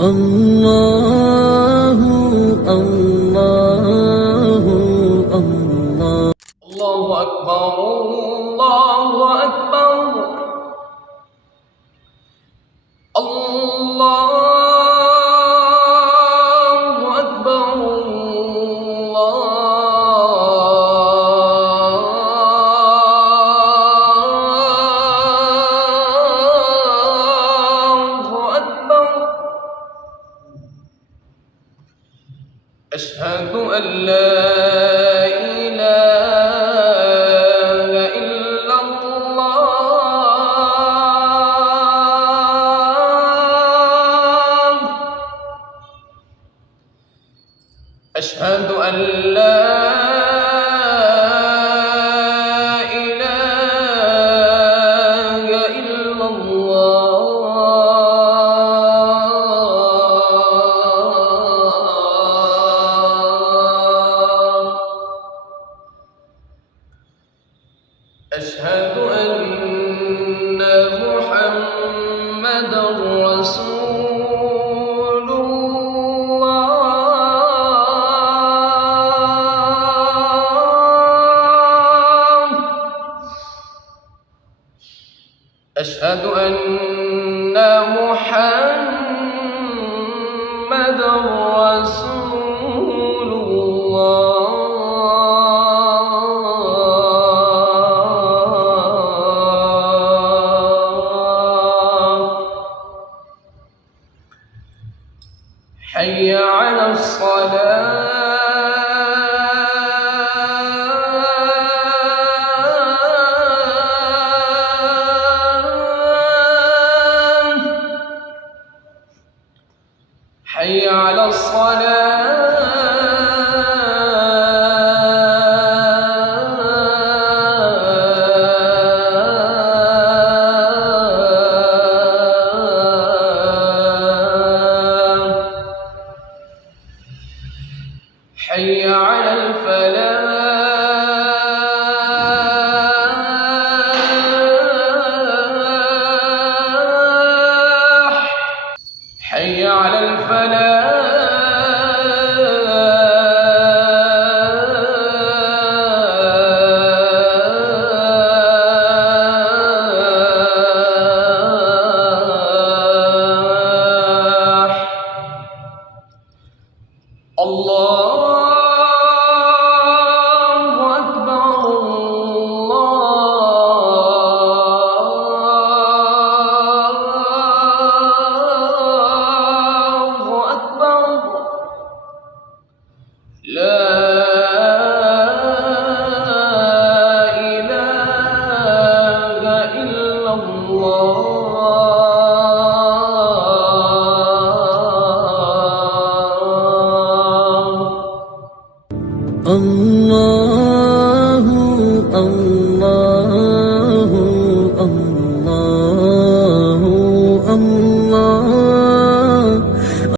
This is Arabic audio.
الله الله الله. الله أكبر الله أكبر الله أكبر الله أكبر. أشهد أن لا إله إلا الله. أشهد أن لا إله إلا الله. أشهد أن محمدًا رسول الله. أشهد أن محمدًا رسول الله. حي على الصلاة. حي على الصلاة. حي على الفلاح. حي على الفلاح. الله أكبر الله أكبر. لا إله إلا الله. الله الله